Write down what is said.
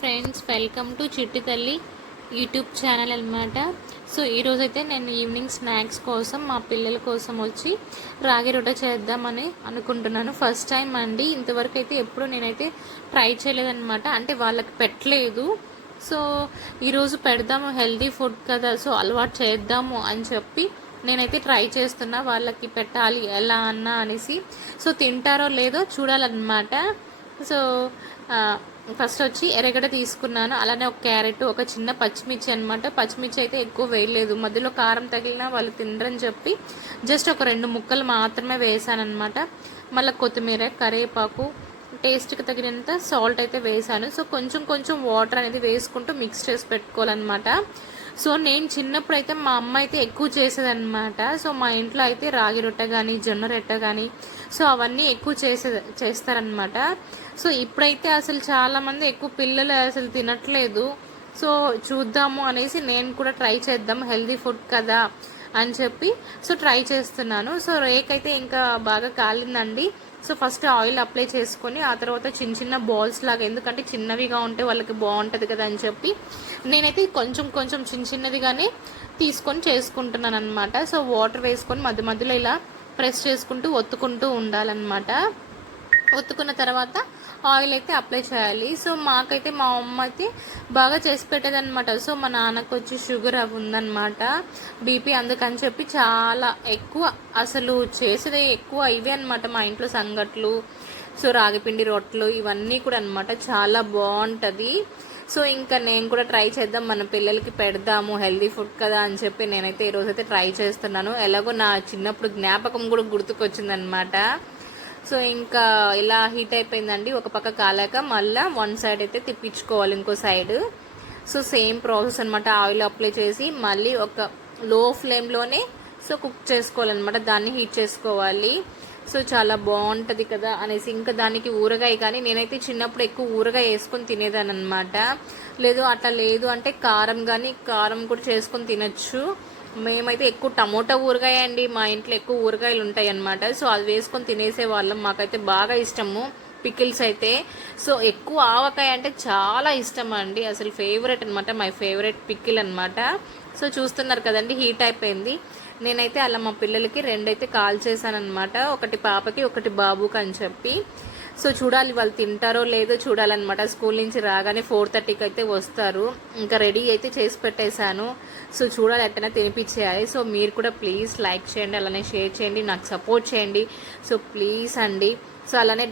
Friends welcome to చిట్టి తల్లి YouTube channel అనమాట సో ఈరోజైతే నేను ఈవినింగ్ స్నాక్స్ కోసం మా పిల్లల కోసం వచ్చి రాగి రొట్టె చేద్దామని అనుకుంటున్నాను. ఫస్ట్ టైం అండి. ఇంతవరకు అయితే ఎప్పుడు నేనైతే ట్రై చేయలేదన్నమాట. అంటే వాళ్ళకి పెట్టలేదు. సో ఈరోజు పెడదాము హెల్దీ ఫుడ్ కదా సో అలవాటు చేద్దాము అని చెప్పి నేనైతే ట్రై చేస్తున్నా. వాళ్ళకి పెట్టాలి ఎలా అన్నా అనేసి. సో తింటారో లేదో చూడాలన్నమాట. సో ఫస్ట్ వచ్చి ఎర్రగడ్డ తీసుకున్నాను. అలానే ఒక క్యారెట్ ఒక చిన్న పచ్చిమిర్చి అనమాట పచ్చిమిర్చి అయితే ఎక్కువ వేయలేదు. మధ్యలో కారం తగిలినా వాళ్ళు తినరని చెప్పి జస్ట్ ఒక రెండు ముక్కలు మాత్రమే వేసాను అనమాట మళ్ళీ కొత్తిమీర కరివేపాకు టేస్ట్కి తగినంత సాల్ట్ అయితే వేసాను. సో కొంచెం కొంచెం వాటర్ అనేది వేసుకుంటూ మిక్స్ చేసి పెట్టుకోవాలన్నమాట. సో నేను చిన్నప్పుడు అయితే మా అమ్మ అయితే ఎక్కువ చేసేదన్నమాట. సో మా ఇంట్లో అయితే రాగి రొట్టె కానీ జొన్న రొట్టె కానీ సో అవన్నీ ఎక్కువ చేసే చేస్తారనమాట సో ఇప్పుడైతే అసలు చాలామంది ఎక్కువ పిల్లలు అసలు తినట్లేదు. సో చూద్దాము అనేసి నేను కూడా ట్రై చేద్దాం. హెల్దీ ఫుడ్ కదా. అని చెప్పి సో ట్రై చేస్తున్నాను. సో రేక్ అయితే ఇంకా బాగా కాలిందండి. సో ఫస్ట్ ఆయిల్ అప్లై చేసుకొని ఆ తర్వాత చిన్న చిన్న బాల్స్ లాగా ఎందుకంటే చిన్నవిగా ఉంటే వాళ్ళకి బాగుంటుంది కదా అని చెప్పి నేనైతే కొంచెం కొంచెం చిన్న చిన్నదిగానే తీసుకొని చేసుకుంటున్నాను అనమాట సో వాటర్ వేసుకొని మధ్య మధ్యలో ఇలా ప్రెస్ చేసుకుంటూ ఒత్తుకుంటూ ఉండాలన్నమాట. ఒత్తుకున్న తర్వాత ఆయిల్ అయితే అప్లై చేయాలి. సో మాకైతే మా అమ్మ అయితే బాగా చేసి పెట్టేదనమాట సో మా నాన్నకు వచ్చి షుగర్ అవి ఉందన్నమాట. బీపీ అందుకని చెప్పి చాలా ఎక్కువ అసలు చేసేదే ఎక్కువ ఇవే అనమాట మా ఇంట్లో సంగట్లు. సో రాగిపిండి రొట్టెలు ఇవన్నీ కూడా అనమాట చాలా బాగుంటుంది. సో ఇంకా నేను కూడా ట్రై చేద్దాం. మన పిల్లలకి పెడదాము. హెల్దీ ఫుడ్ కదా అని చెప్పి నేనైతే ఈరోజైతే అయితే ట్రై చేస్తున్నాను. ఎలాగో నా చిన్నప్పుడు జ్ఞాపకం కూడా గుర్తుకొచ్చిందనమాట సో ఇంకా ఇలా హీట్ అయిపోయిందండి. ఒక పక్క కాలాక మళ్ళీ వన్ సైడ్ అయితే తిప్పించుకోవాలి ఇంకో సైడ్. సో సేమ్ ప్రాసెస్ అనమాట ఆయిల్ అప్లై చేసి మళ్ళీ ఒక లో ఫ్లేమ్లోనే సో కుక్ చేసుకోవాలన్నమాట. దాన్ని హీట్ చేసుకోవాలి. సో చాలా బాగుంటుంది కదా అనేసి ఇంకా దానికి ఊరగాయ కానీ నేనైతే చిన్నప్పుడు ఎక్కువ ఊరగాయ వేసుకొని తినేదాన్ని అనమాట లేదు అట్లా లేదు అంటే కారం కానీ కారం కూడా చేసుకొని తినచ్చు. మేమైతే ఎక్కువ టమోటా ఊరగాయ అండి. మా ఇంట్లో ఎక్కువ ఊరగాయలు ఉంటాయి అన్నమాట సో అది వేసుకొని తినేసే వాళ్ళం. మాకైతే బాగా ఇష్టము పికిల్స్ అయితే. సో ఎక్కువ ఆవకాయ అంటే చాలా ఇష్టం అండి. అసలు ఫేవరెట్ అనమాట మై ఫేవరెట్ పికిల్ అనమాట సో చూస్తున్నారు కదండి హీట్ అయిపోయింది. నేనైతే అలా మా పిల్లలకి రెండైతే కాల్ చేశానమాట ఒకటి పాపకి ఒకటి బాబుకి అని చెప్పి. సో చూడాలి వాళ్ళు తింటారో లేదో చూడాలన్నమాట. స్కూల్ నుంచి రాగానే ఫోర్ థర్టీకి అయితే వస్తారు. ఇంకా రెడీ అయితే చేసి పెట్టేశాను. సో చూడాలి ఎట్టైనా తినిపించేయాలి. సో మీరు కూడా ప్లీజ్ లైక్ చేయండి అలానే షేర్ చేయండి నాకు సపోర్ట్ చేయండి. సో ప్లీజ్ అండి. సో అలానే